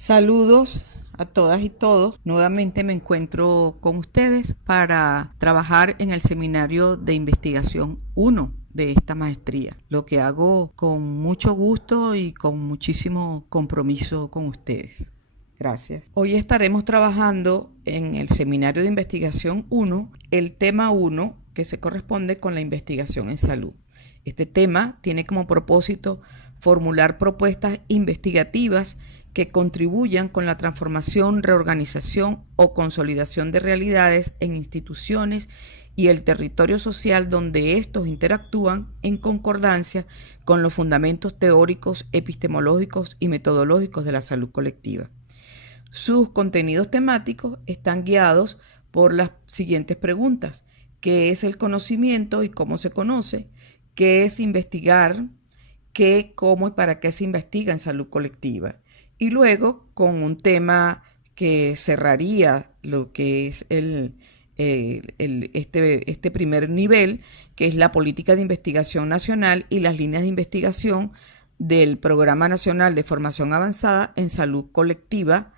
Saludos a todas y todos. Nuevamente me encuentro con ustedes para trabajar en el seminario de investigación 1 de esta maestría. Lo que hago con mucho gusto y con muchísimo compromiso con ustedes. Gracias. Hoy estaremos trabajando en el seminario de investigación 1, el tema 1, que se corresponde con la investigación en salud. Este tema tiene como propósito formular propuestas investigativas que contribuyan con la transformación, reorganización o consolidación de realidades en instituciones y el territorio social donde estos interactúan en concordancia con los fundamentos teóricos, epistemológicos y metodológicos de la salud colectiva. Sus contenidos temáticos están guiados por las siguientes preguntas: ¿qué es el conocimiento y cómo se conoce? ¿Qué es investigar? ¿Qué, cómo y para qué se investiga en salud colectiva? Y luego con un tema que cerraría lo que es este primer nivel, que es la política de investigación nacional y las líneas de investigación del Programa Nacional de Formación Avanzada en Salud Colectiva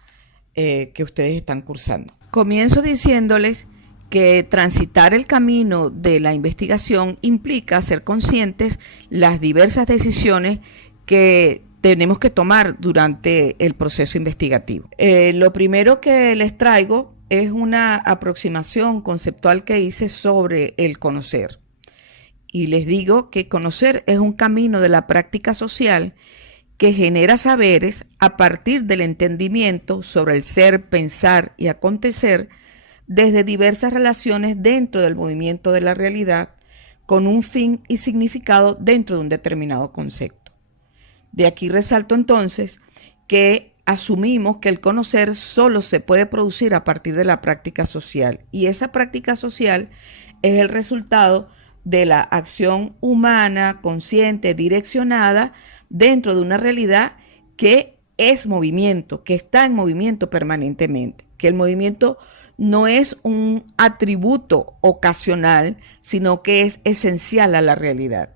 que ustedes están cursando. Comienzo diciéndoles que transitar el camino de la investigación implica ser conscientes las diversas decisiones que tenemos que tomar durante el proceso investigativo. Lo primero que les traigo es una aproximación conceptual que hice sobre el conocer. Y les digo que conocer es un camino de la práctica social que genera saberes a partir del entendimiento sobre el ser, pensar y acontecer desde diversas relaciones dentro del movimiento de la realidad, con un fin y significado dentro de un determinado concepto. De aquí resalto entonces que asumimos que el conocer solo se puede producir a partir de la práctica social, y esa práctica social es el resultado de la acción humana, consciente, direccionada dentro de una realidad que es movimiento, que está en movimiento permanentemente, que el movimiento no es un atributo ocasional, sino que es esencial a la realidad.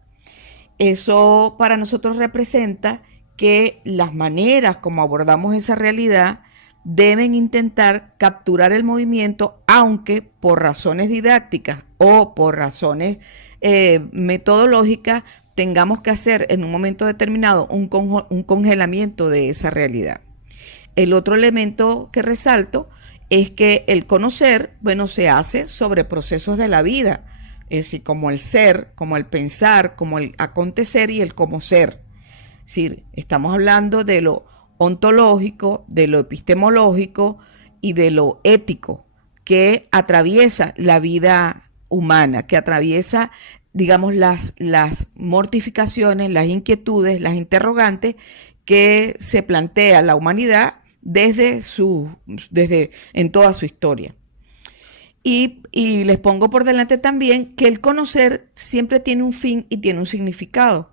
Eso para nosotros representa que las maneras como abordamos esa realidad deben intentar capturar el movimiento, aunque por razones didácticas o por razones metodológicas tengamos que hacer en un momento determinado un congelamiento de esa realidad. El otro elemento que resalto es que el conocer, se hace sobre procesos de la vida, es decir, como el ser, como el pensar, como el acontecer y el cómo ser. Es decir, estamos hablando de lo ontológico, de lo epistemológico y de lo ético que atraviesa la vida humana, que atraviesa, digamos, las mortificaciones, las inquietudes, las interrogantes que se plantea la humanidad desde en toda su historia. Y les pongo por delante también que el conocer siempre tiene un fin y tiene un significado.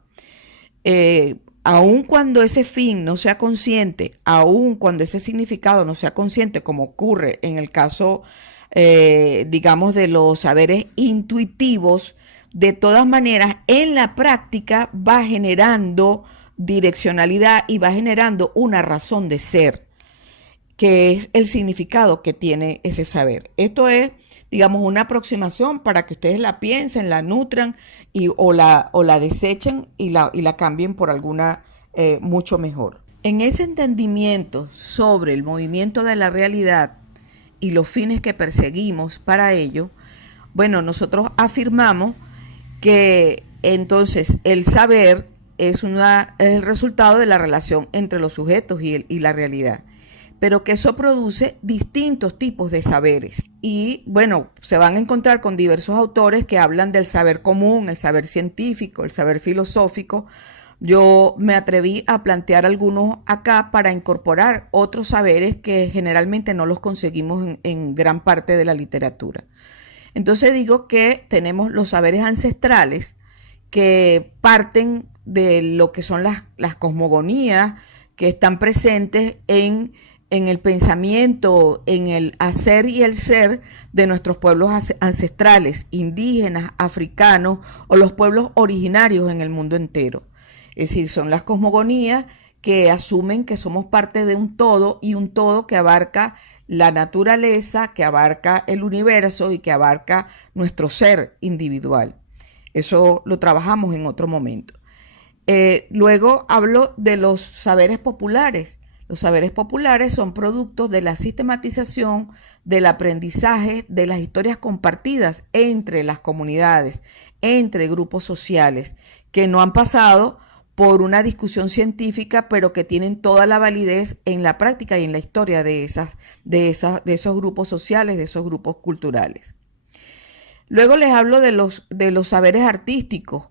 Aun cuando ese fin no sea consciente, aun cuando ese significado no sea consciente, como ocurre en el caso, digamos, de los saberes intuitivos, de todas maneras, en la práctica va generando direccionalidad y va generando una razón de ser, que es el significado que tiene ese saber. Esto es, digamos, una aproximación para que ustedes la piensen, la nutran o la desechen y la cambien por alguna mucho mejor. En ese entendimiento sobre el movimiento de la realidad y los fines que perseguimos para ello, nosotros afirmamos que entonces el saber es el resultado de la relación entre los sujetos y la realidad, pero que eso produce distintos tipos de saberes. Y se van a encontrar con diversos autores que hablan del saber común, el saber científico, el saber filosófico. Yo me atreví a plantear algunos acá para incorporar otros saberes que generalmente no los conseguimos en gran parte de la literatura. Entonces digo que tenemos los saberes ancestrales que parten de lo que son las cosmogonías que están presentes en el pensamiento, en el hacer y el ser de nuestros pueblos ancestrales, indígenas, africanos o los pueblos originarios en el mundo entero. Es decir, son las cosmogonías que asumen que somos parte de un todo, y un todo que abarca la naturaleza, que abarca el universo y que abarca nuestro ser individual. Eso lo trabajamos en otro momento. Luego hablo de los saberes populares. Los saberes populares son productos de la sistematización, del aprendizaje, de las historias compartidas entre las comunidades, entre grupos sociales, que no han pasado por una discusión científica, pero que tienen toda la validez en la práctica y en la historia de esos grupos sociales, de esos grupos culturales. Luego les hablo de los saberes artísticos,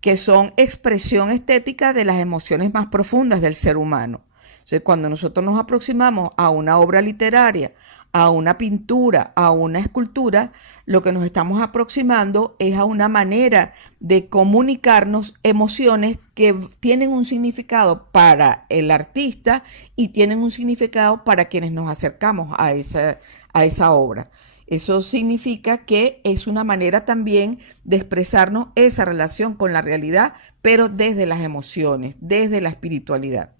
que son expresión estética de las emociones más profundas del ser humano. Entonces, cuando nosotros nos aproximamos a una obra literaria, a una pintura, a una escultura, lo que nos estamos aproximando es a una manera de comunicarnos emociones que tienen un significado para el artista y tienen un significado para quienes nos acercamos a esa obra. Eso significa que es una manera también de expresarnos esa relación con la realidad, pero desde las emociones, desde la espiritualidad.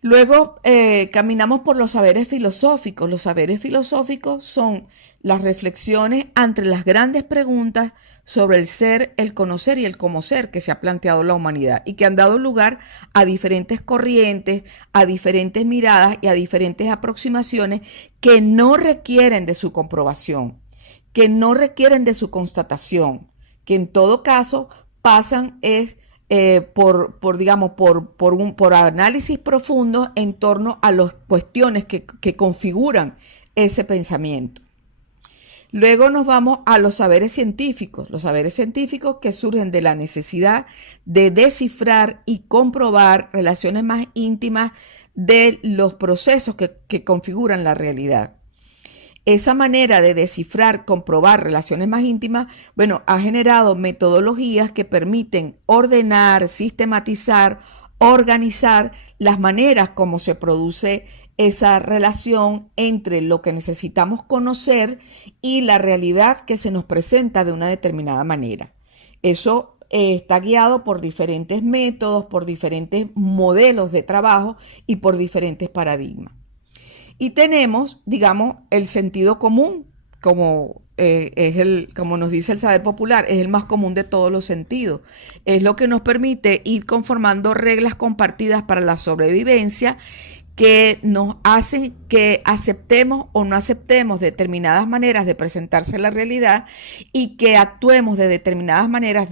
Luego caminamos por los saberes filosóficos. Los saberes filosóficos son las reflexiones ante las grandes preguntas sobre el ser, el conocer y el cómo ser que se ha planteado la humanidad y que han dado lugar a diferentes corrientes, a diferentes miradas y a diferentes aproximaciones que no requieren de su comprobación, que no requieren de su constatación, que en todo caso pasan por análisis profundo en torno a las cuestiones que configuran ese pensamiento. Luego nos vamos a los saberes científicos que surgen de la necesidad de descifrar y comprobar relaciones más íntimas de los procesos que configuran la realidad. Esa manera de descifrar, comprobar relaciones más íntimas, ha generado metodologías que permiten ordenar, sistematizar, organizar las maneras como se produce esa relación entre lo que necesitamos conocer y la realidad que se nos presenta de una determinada manera. Eso está guiado por diferentes métodos, por diferentes modelos de trabajo y por diferentes paradigmas. Y tenemos, el sentido común, como nos dice el saber popular, es el más común de todos los sentidos. Es lo que nos permite ir conformando reglas compartidas para la sobrevivencia que nos hacen que aceptemos o no aceptemos determinadas maneras de presentarse la realidad y que actuemos de determinadas maneras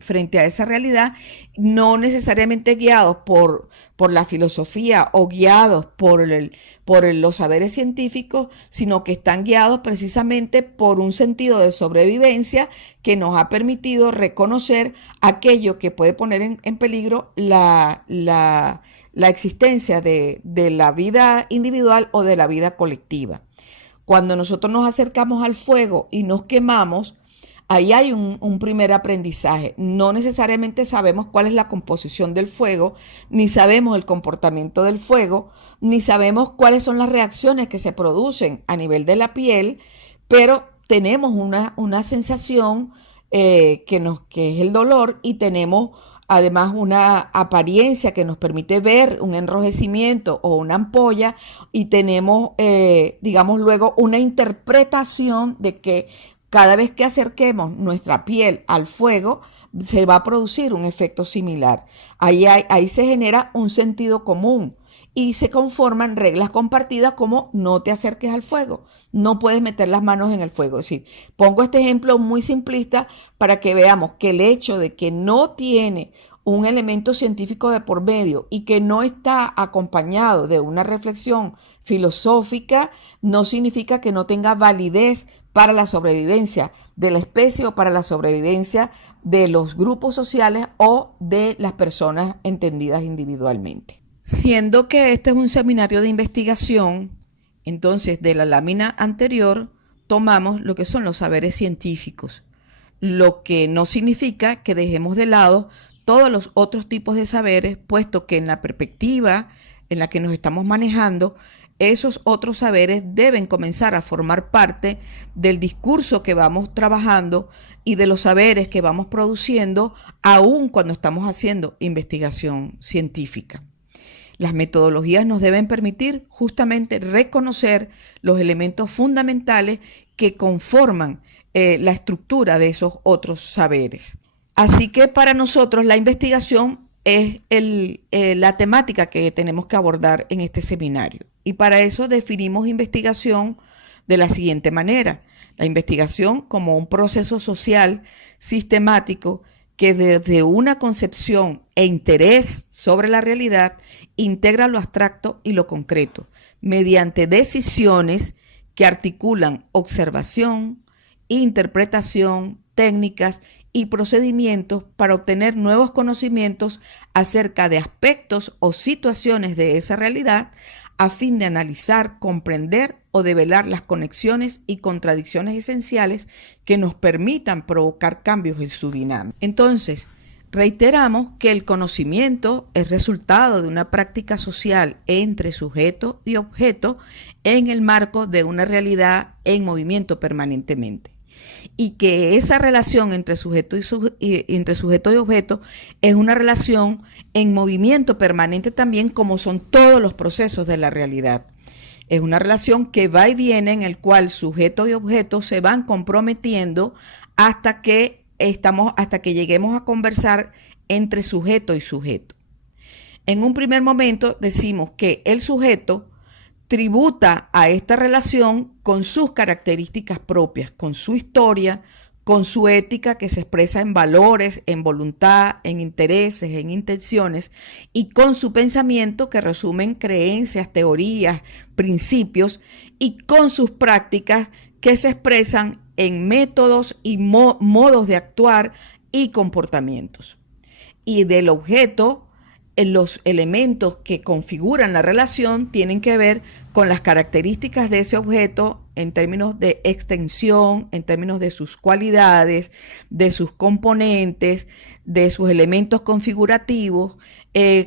frente a esa realidad, no necesariamente guiados por la filosofía o guiados por los saberes científicos, sino que están guiados precisamente por un sentido de sobrevivencia que nos ha permitido reconocer aquello que puede poner en peligro la existencia de la vida individual o de la vida colectiva. Cuando nosotros nos acercamos al fuego y nos quemamos, ahí hay un primer aprendizaje. No necesariamente sabemos cuál es la composición del fuego, ni sabemos el comportamiento del fuego, ni sabemos cuáles son las reacciones que se producen a nivel de la piel, pero tenemos una sensación que es el dolor, y tenemos además una apariencia que nos permite ver un enrojecimiento o una ampolla, y tenemos, luego una interpretación de que cada vez que acerquemos nuestra piel al fuego, se va a producir un efecto similar. Ahí se genera un sentido común y se conforman reglas compartidas como no te acerques al fuego, no puedes meter las manos en el fuego. Es decir, pongo este ejemplo muy simplista para que veamos que el hecho de que no tiene un elemento científico de por medio y que no está acompañado de una reflexión filosófica, no significa que no tenga validez para la sobrevivencia de la especie o para la sobrevivencia de los grupos sociales o de las personas entendidas individualmente. Siendo que este es un seminario de investigación, entonces de la lámina anterior tomamos lo que son los saberes científicos, lo que no significa que dejemos de lado todos los otros tipos de saberes, puesto que en la perspectiva en la que nos estamos manejando, esos otros saberes deben comenzar a formar parte del discurso que vamos trabajando y de los saberes que vamos produciendo, aun cuando estamos haciendo investigación científica. Las metodologías nos deben permitir justamente reconocer los elementos fundamentales que conforman la estructura de esos otros saberes. Así que para nosotros la investigación es la temática que tenemos que abordar en este seminario. Y para eso definimos investigación de la siguiente manera. La investigación como un proceso social sistemático que desde una concepción e interés sobre la realidad integra lo abstracto y lo concreto, mediante decisiones que articulan observación, interpretación, técnicas y procedimientos para obtener nuevos conocimientos acerca de aspectos o situaciones de esa realidad a fin de analizar, comprender o develar las conexiones y contradicciones esenciales que nos permitan provocar cambios en su dinámica. Entonces, reiteramos que el conocimiento es resultado de una práctica social entre sujeto y objeto en el marco de una realidad en movimiento permanentemente. Y que esa relación entre sujeto y objeto es una relación en movimiento permanente también, como son todos los procesos de la realidad. Es una relación que va y viene, en el cual sujeto y objeto se van comprometiendo hasta que lleguemos a conversar entre sujeto y sujeto. En un primer momento decimos que el sujeto tributa a esta relación con sus características propias, con su historia, con su ética que se expresa en valores, en voluntad, en intereses, en intenciones, y con su pensamiento que resume en creencias, teorías, principios, y con sus prácticas que se expresan en métodos y modos de actuar y comportamientos. Y del objeto, los elementos que configuran la relación tienen que ver con las características de ese objeto en términos de extensión, en términos de sus cualidades, de sus componentes, de sus elementos configurativos.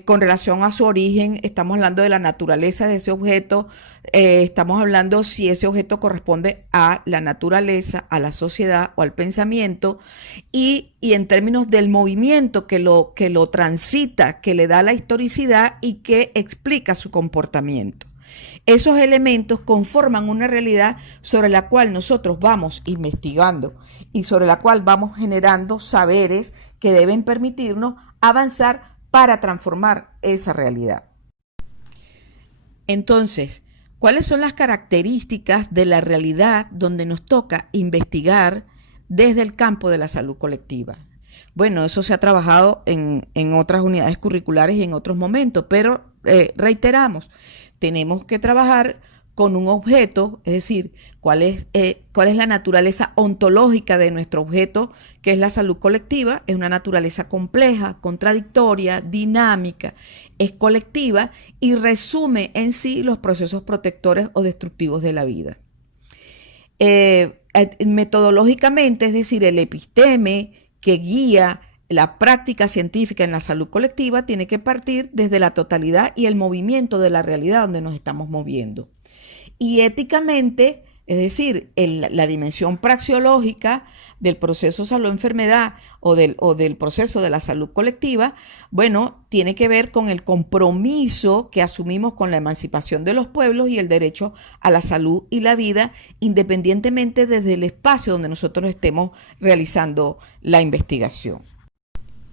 Con relación a su origen, estamos hablando de la naturaleza de ese objeto, estamos hablando si ese objeto corresponde a la naturaleza, a la sociedad o al pensamiento, y en términos del movimiento que lo transita, que le da la historicidad y que explica su comportamiento. Esos elementos conforman una realidad sobre la cual nosotros vamos investigando y sobre la cual vamos generando saberes que deben permitirnos avanzar para transformar esa realidad. Entonces, ¿cuáles son las características de la realidad donde nos toca investigar desde el campo de la salud colectiva? Bueno, eso se ha trabajado en otras unidades curriculares y en otros momentos, pero reiteramos, tenemos que trabajar con un objeto, es decir, cuál es la naturaleza ontológica de nuestro objeto, que es la salud colectiva. Es una naturaleza compleja, contradictoria, dinámica, es colectiva y resume en sí los procesos protectores o destructivos de la vida. Metodológicamente, es decir, el episteme que guía la práctica científica en la salud colectiva tiene que partir desde la totalidad y el movimiento de la realidad donde nos estamos moviendo. Y éticamente, es decir, la dimensión praxeológica del proceso salud-enfermedad o del proceso de la salud colectiva, bueno, tiene que ver con el compromiso que asumimos con la emancipación de los pueblos y el derecho a la salud y la vida, independientemente desde el espacio donde nosotros estemos realizando la investigación.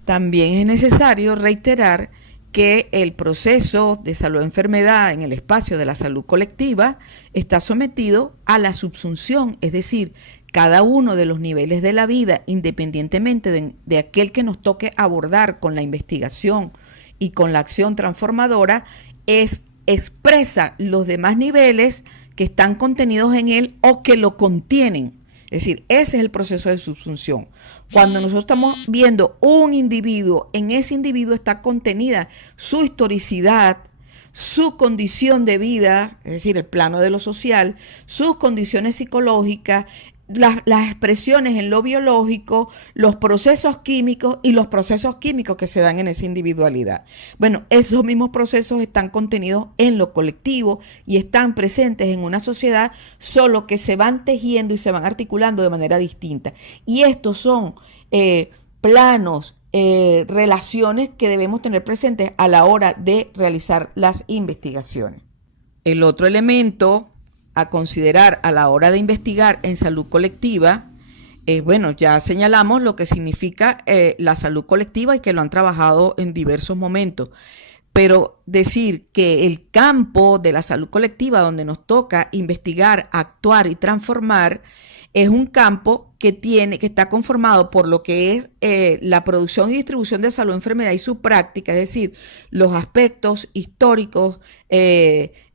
También es necesario reiterar que el proceso de salud-enfermedad en el espacio de la salud colectiva está sometido a la subsunción, es decir, cada uno de los niveles de la vida, independientemente de aquel que nos toque abordar con la investigación y con la acción transformadora, expresa los demás niveles que están contenidos en él o que lo contienen. Es decir, ese es el proceso de subsunción. Cuando nosotros estamos viendo un individuo, en ese individuo está contenida su historicidad, su condición de vida, es decir, el plano de lo social, sus condiciones psicológicas, las expresiones en lo biológico, los procesos químicos y los procesos químicos que se dan en esa individualidad. Bueno, esos mismos procesos están contenidos en lo colectivo y están presentes en una sociedad, solo que se van tejiendo y se van articulando de manera distinta. Y estos son planos, relaciones que debemos tener presentes a la hora de realizar las investigaciones. El otro elemento a considerar a la hora de investigar en salud colectiva, bueno, ya señalamos lo que significa la salud colectiva y que lo han trabajado en diversos momentos, pero decir que el campo de la salud colectiva donde nos toca investigar, actuar y transformar es un campo que está conformado por lo que es la producción y distribución de salud, enfermedad y su práctica, es decir, los aspectos históricos,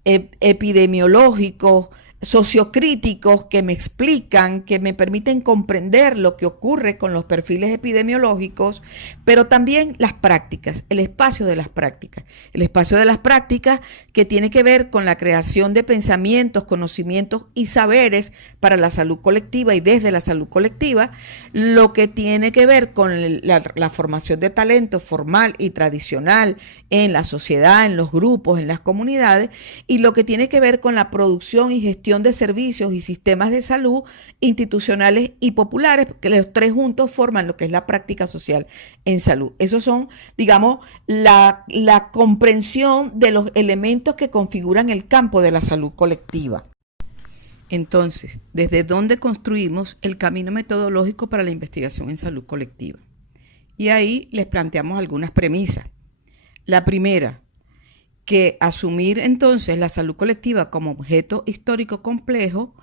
epidemiológicos, sociocríticos que me explican, que me permiten comprender lo que ocurre con los perfiles epidemiológicos, pero también las prácticas, el espacio de las prácticas. El espacio de las prácticas que tiene que ver con la creación de pensamientos, conocimientos y saberes para la salud colectiva y desde la salud colectiva, lo que tiene que ver con la formación de talento formal y tradicional en la sociedad, en los grupos, en las comunidades, y lo que tiene que ver con la producción y gestión de servicios y sistemas de salud institucionales y populares, que los tres juntos forman lo que es la práctica social en salud. Esos son, digamos, la comprensión de los elementos que configuran el campo de la salud colectiva. Entonces, ¿desde dónde construimos el camino metodológico para la investigación en salud colectiva? Y ahí les planteamos algunas premisas. La primera, que asumir entonces la salud colectiva como objeto histórico complejo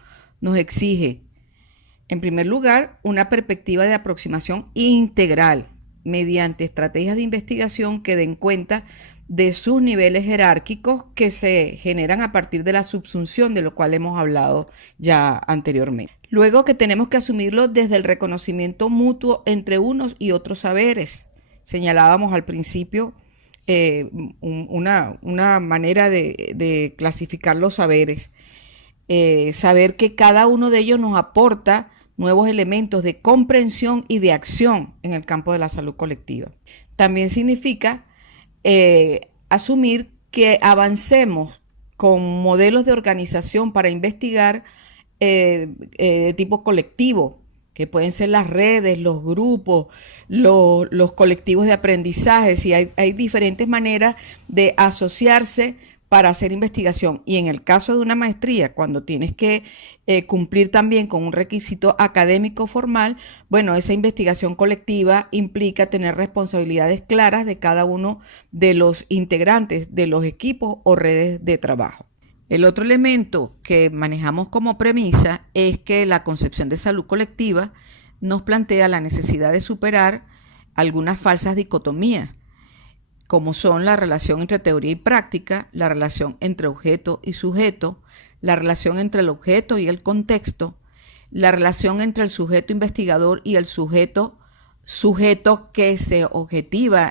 nos exige, en primer lugar, una perspectiva de aproximación integral mediante estrategias de investigación que den cuenta de sus niveles jerárquicos que se generan a partir de la subsunción, de lo cual hemos hablado ya anteriormente. Luego, que tenemos que asumirlo desde el reconocimiento mutuo entre unos y otros saberes. Señalábamos al principio una manera de clasificar los saberes, saber que cada uno de ellos nos aporta nuevos elementos de comprensión y de acción en el campo de la salud colectiva. También significa asumir que avancemos con modelos de organización para investigar de tipo colectivo, que pueden ser las redes, los grupos, los colectivos de aprendizaje. Y hay diferentes maneras de asociarse para hacer investigación. Y en el caso de una maestría, cuando tienes que cumplir también con un requisito académico formal, bueno, esa investigación colectiva implica tener responsabilidades claras de cada uno de los integrantes de los equipos o redes de trabajo. El otro elemento que manejamos como premisa es que la concepción de salud colectiva nos plantea la necesidad de superar algunas falsas dicotomías, como son la relación entre teoría y práctica, la relación entre objeto y sujeto, la relación entre el objeto y el contexto, la relación entre el sujeto investigador y el sujeto que se objetiva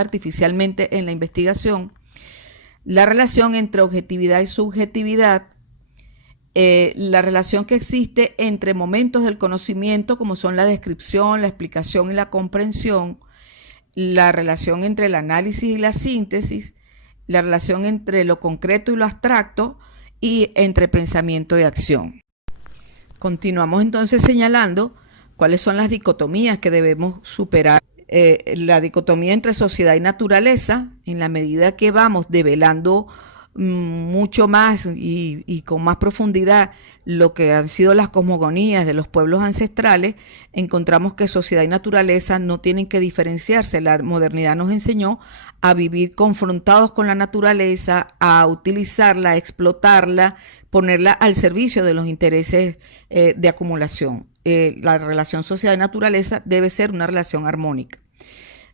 artificialmente en la investigación, la relación entre objetividad y subjetividad, la relación que existe entre momentos del conocimiento, como son la descripción, la explicación y la comprensión, la relación entre el análisis y la síntesis, la relación entre lo concreto y lo abstracto y entre pensamiento y acción. Continuamos entonces señalando cuáles son las dicotomías que debemos superar. La dicotomía entre sociedad y naturaleza, en la medida que vamos develando mucho más y con más profundidad lo que han sido las cosmogonías de los pueblos ancestrales, encontramos que sociedad y naturaleza no tienen que diferenciarse. La modernidad nos enseñó a vivir confrontados con la naturaleza, a utilizarla, a explotarla, ponerla al servicio de los intereses de acumulación. La relación sociedad y naturaleza debe ser una relación armónica.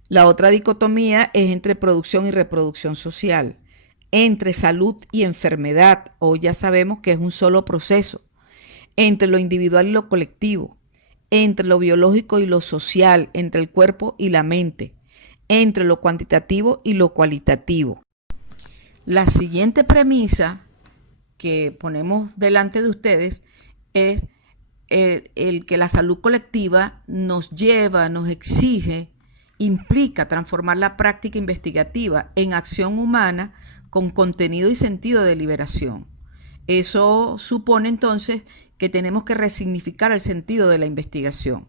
La otra dicotomía es entre producción y reproducción social, entre salud y enfermedad, hoy ya sabemos que es un solo proceso, entre lo individual y lo colectivo, entre lo biológico y lo social, entre el cuerpo y la mente, entre lo cuantitativo y lo cualitativo. La siguiente premisa que ponemos delante de ustedes es el que la salud colectiva nos lleva, nos exige, implica transformar la práctica investigativa en acción humana con contenido y sentido de liberación. Eso supone entonces que tenemos que resignificar el sentido de la investigación.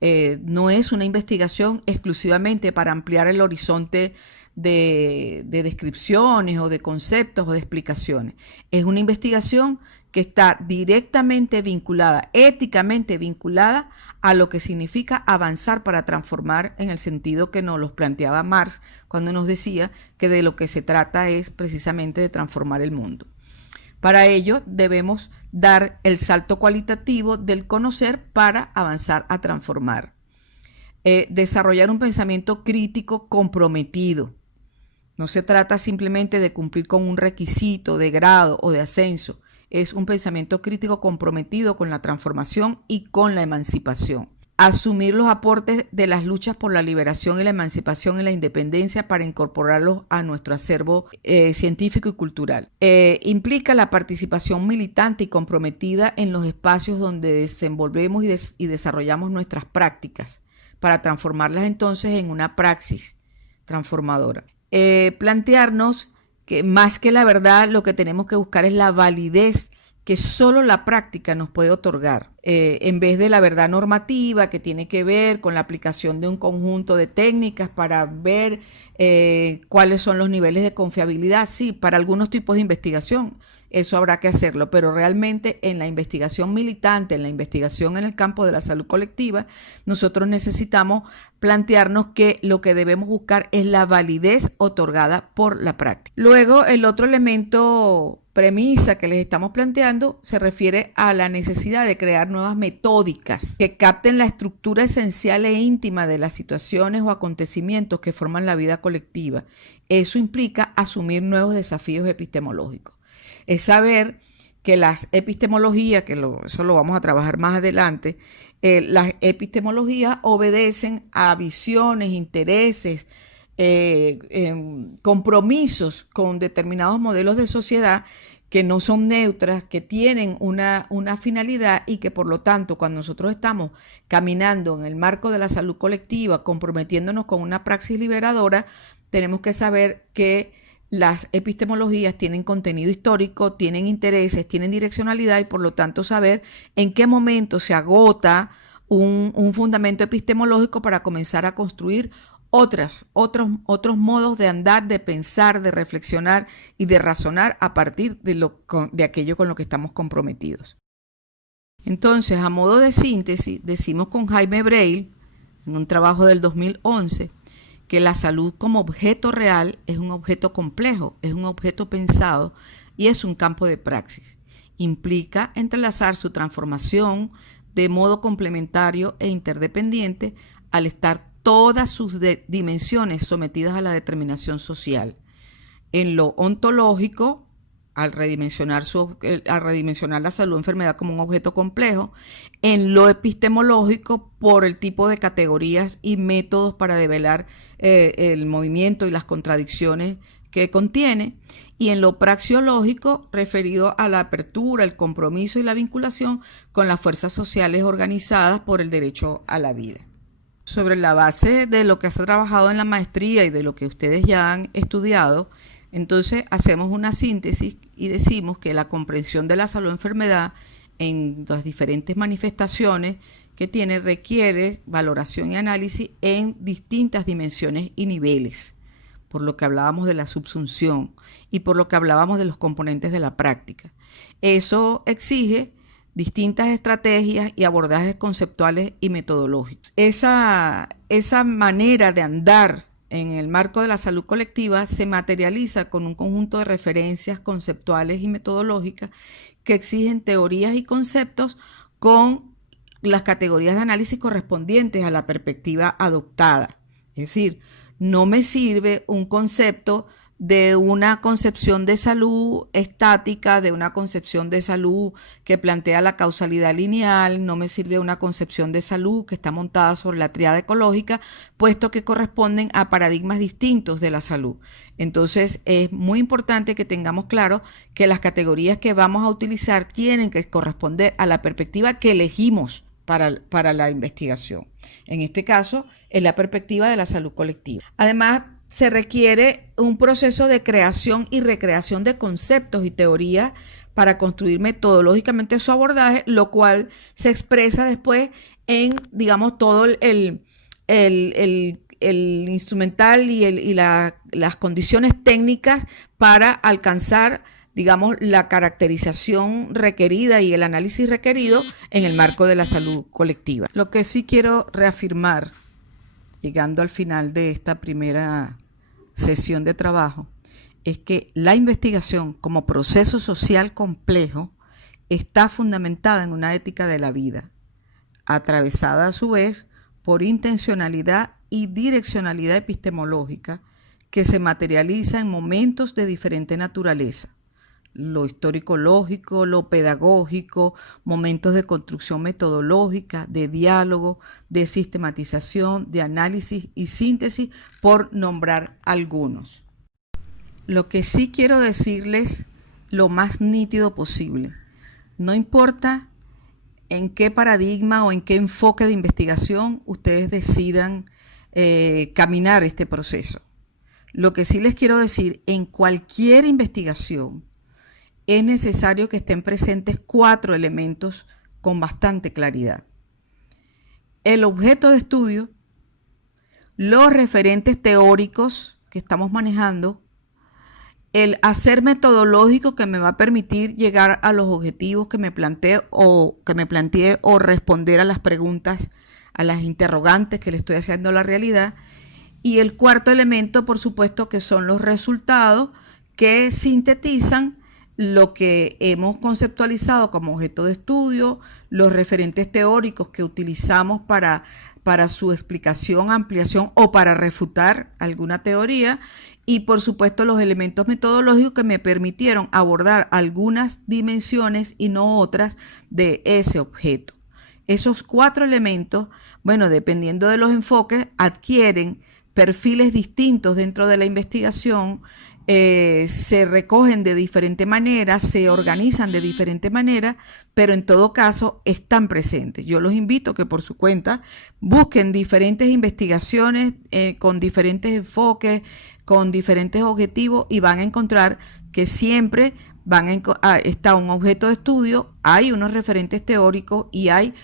No es una investigación exclusivamente para ampliar el horizonte de descripciones o de conceptos o de explicaciones. Es una investigación que está directamente vinculada, éticamente vinculada a lo que significa avanzar para transformar, en el sentido que nos los planteaba Marx cuando nos decía que de lo que se trata es precisamente de transformar el mundo. Para ello debemos dar el salto cualitativo del conocer para avanzar a transformar. Desarrollar un pensamiento crítico comprometido. No se trata simplemente de cumplir con un requisito de grado o de ascenso. Es un pensamiento crítico comprometido con la transformación y con la emancipación. Asumir los aportes de las luchas por la liberación y la emancipación y la independencia para incorporarlos a nuestro acervo científico y cultural. Implica la participación militante y comprometida en los espacios donde desenvolvemos y desarrollamos nuestras prácticas para transformarlas entonces en una praxis transformadora. Plantearnos que más que la verdad lo que tenemos que buscar es la validez que solo la práctica nos puede otorgar, en vez de la verdad normativa que tiene que ver con la aplicación de un conjunto de técnicas para ver cuáles son los niveles de confiabilidad. Sí, para algunos tipos de investigación eso habrá que hacerlo, pero realmente en la investigación militante, en la investigación en el campo de la salud colectiva, nosotros necesitamos plantearnos que lo que debemos buscar es la validez otorgada por la práctica. Luego, el otro elemento premisa que les estamos planteando se refiere a la necesidad de crear nuevas metódicas que capten la estructura esencial e íntima de las situaciones o acontecimientos que forman la vida colectiva. Eso implica asumir nuevos desafíos epistemológicos. Es saber que las epistemologías, eso lo vamos a trabajar más adelante, las epistemologías obedecen a visiones, intereses, compromisos con determinados modelos de sociedad que no son neutras, que tienen una finalidad y que por lo tanto cuando nosotros estamos caminando en el marco de la salud colectiva, comprometiéndonos con una praxis liberadora, tenemos que saber que las epistemologías tienen contenido histórico, tienen intereses, tienen direccionalidad y por lo tanto saber en qué momento se agota un fundamento epistemológico para comenzar a construir otros modos de andar, de pensar, de reflexionar y de razonar a partir de aquello con lo que estamos comprometidos. Entonces, a modo de síntesis, decimos con Jaime Breil, en un trabajo del 2011, que la salud como objeto real es un objeto complejo, es un objeto pensado y es un campo de praxis. Implica entrelazar su transformación de modo complementario e interdependiente al estar todas sus dimensiones sometidas a la determinación social. En lo ontológico, al redimensionar la salud-enfermedad como un objeto complejo, en lo epistemológico por el tipo de categorías y métodos para develar el movimiento y las contradicciones que contiene, y en lo praxeológico referido a la apertura, el compromiso y la vinculación con las fuerzas sociales organizadas por el derecho a la vida. Sobre la base de lo que se ha trabajado en la maestría y de lo que ustedes ya han estudiado, entonces hacemos una síntesis y decimos que la comprensión de la salud-enfermedad en las diferentes manifestaciones que tiene requiere valoración y análisis en distintas dimensiones y niveles, por lo que hablábamos de la subsunción y por lo que hablábamos de los componentes de la práctica. Eso exige distintas estrategias y abordajes conceptuales y metodológicos. Esa manera de andar en el marco de la salud colectiva se materializa con un conjunto de referencias conceptuales y metodológicas que exigen teorías y conceptos con las categorías de análisis correspondientes a la perspectiva adoptada. Es decir, no me sirve un concepto de una concepción de salud estática, de una concepción de salud que plantea la causalidad lineal, no me sirve una concepción de salud que está montada sobre la tríada ecológica, puesto que corresponden a paradigmas distintos de la salud. Entonces es muy importante que tengamos claro que las categorías que vamos a utilizar tienen que corresponder a la perspectiva que elegimos para la investigación. En este caso, es la perspectiva de la salud colectiva. Además, se requiere un proceso de creación y recreación de conceptos y teorías para construir metodológicamente su abordaje, lo cual se expresa después en, digamos, todo el instrumental y las condiciones técnicas para alcanzar, digamos, la caracterización requerida y el análisis requerido en el marco de la salud colectiva. Lo que sí quiero reafirmar, llegando al final de esta primera sesión de trabajo, es que la investigación como proceso social complejo está fundamentada en una ética de la vida, atravesada a su vez por intencionalidad y direccionalidad epistemológica que se materializa en momentos de diferente naturaleza: lo histórico-lógico, lo pedagógico, momentos de construcción metodológica, de diálogo, de sistematización, de análisis y síntesis, por nombrar algunos. Lo que sí quiero decirles lo más nítido posible: no importa en qué paradigma o en qué enfoque de investigación ustedes decidan caminar este proceso. Lo que sí les quiero decir: en cualquier investigación es necesario que estén presentes 4 elementos con bastante claridad: el objeto de estudio, los referentes teóricos que estamos manejando, el hacer metodológico que me va a permitir llegar a los objetivos que me planteé o responder a las preguntas, a las interrogantes que le estoy haciendo a la realidad, y el cuarto elemento, por supuesto, que son los resultados que sintetizan lo que hemos conceptualizado como objeto de estudio, los referentes teóricos que utilizamos para su explicación, ampliación o para refutar alguna teoría, y por supuesto los elementos metodológicos que me permitieron abordar algunas dimensiones y no otras de ese objeto. Esos 4 elementos, bueno, dependiendo de los enfoques, adquieren perfiles distintos dentro de la investigación, se recogen de diferente manera, se organizan de diferente manera, pero en todo caso están presentes. Yo los invito a que por su cuenta busquen diferentes investigaciones con diferentes enfoques, con diferentes objetivos, y van a encontrar que siempre está un objeto de estudio, hay unos referentes teóricos y hay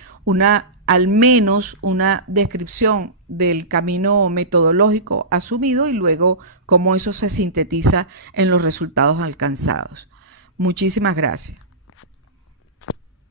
al menos una descripción del camino metodológico asumido y luego cómo eso se sintetiza en los resultados alcanzados. Muchísimas gracias.